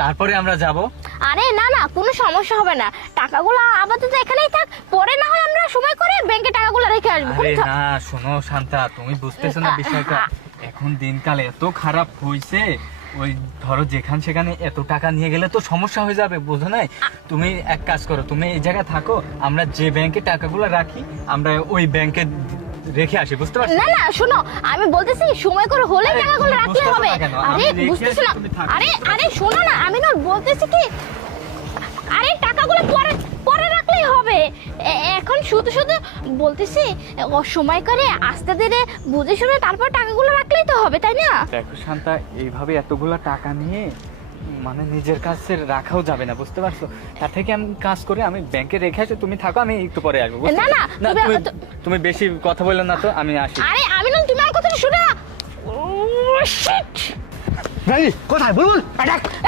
তারপরে আমরা যাব। আরে না না, কোনো সমস্যা হবে না, টাকাগুলো আপাতত এখানেই থাক, পরে না হয় আমরা সময় করে ব্যাংকে টাকাগুলো রেখে আসবো। আরে না শোনো শান্তা, তুমি বুঝতেছো না বিষয়টা, এখন দিনকাল এত খারাপ হইছে, ওই ধরো যেখান সেখানে এত টাকা নিয়ে গেলে তো সমস্যা হয়ে যাবে, বুঝো না? তুমি এক কাজ করো, তুমি এই জায়গায় থাকো, আমরা যে ব্যাংকে টাকাগুলো রাখি আমরা ওই ব্যাংকে রেখে আসি, বুঝতে পারছো? না না শোনো, আমি বলতেছি সময় করে হলে আরে, টাকাগুলো তুমি রাখলে বুঝতেছো হবে। না কেন? আমি আরে রেখে বুঝতেছো আসি, না? তুমি থাকো। আরে শোনো না, আমি না বলতেছি কি, আরে টাকাগুলো পরে পরে রাখলেই হবে। এখন শুধু শুধু বলতেছি ও সময় করে আস্তে ধীরে বুঝে শুনে তারপর টাকাগুলো রাখলেই তো হবে, তাই না? দেখো শান্তা, এইভাবে এতগুলা টাকা নিয়ে মানে নিজের কাছে রাখাও যাবে না, বুঝতে পারছো? তার থেকে আমি কাজ করে আমি ব্যাংকে রেখে আসি, তুমি থাকো, আমি একটু পরে আসবো, বুঝতে না, না, পারছো? না তুমি- তুমি বেশি কথা বললে না তো, আমি আসি। আরে আমি না, তুমি আমার কথাটা শুনে না। শিট, রানী কোথায় বুলবুল?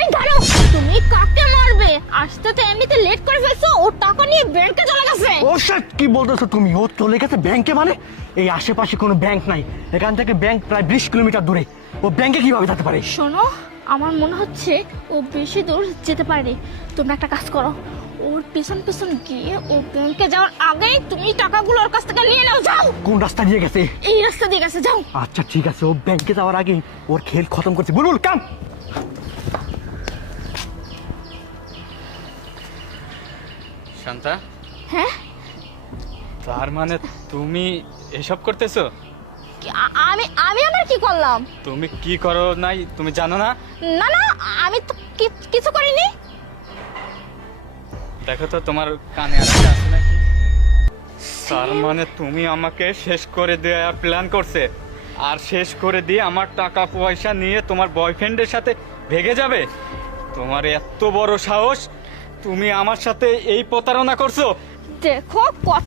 এই দাঁড়াও, তুমি কাকে মারবে? আসতে তো এমনিতে লেট করে ফেলছো, ওর টাকা নিয়ে ব্যাংকে চলে গেছে। ও শিট, কি বলতেছো তুমি? ও চলে গেছে ব্যাংকে? মানে এই আশেপাশে কোনো ব্যাংক নাই, এখান থেকে ব্যাংক প্রায় 20 কিলোমিটার দূরে। ও ব্যাংকে কিভাবে যেতে পারে? শোনো, আমার মনে হচ্ছে ও বেশি দূর যেতে পারে। তোমরা একটা কাজ করো, ওর পেছন পেছন গিয়ে ও ব্যাংকে যাওয়ার আগেই তুমি টাকাগুলো ওর কাছ থেকে নিয়ে নাও, যাও। কোন রাস্তা দিয়ে গেছে? এই রাস্তা দিয়ে গেছে, যাও। আচ্ছা ঠিক আছে, ও ব্যাংকে যাওয়ার আগে ওর খেল খতম করছে। বুলবুল কাম। শান্তা, হ্যাঁ, তার মানে তুমি এসব করতেছো? আমি আমি আবার কি করলাম? তুমি কি করো নাই তুমি জানো না? না না, আমি তো কিছু করিনি। দেখো তো তোমার কানে আছে নাকি? তার মানে তুমি আমাকে শেষ করে দেওয়ার প্ল্যান করছে, আর শেষ করে দিয়ে আমার টাকা পয়সা নিয়ে তোমার বয়ফ্রেন্ডের সাথে ভেগে যাবে? তোমার এত বড় সাহস, তুমি আমার সাথে এই প্রতারণা করছো? দেখো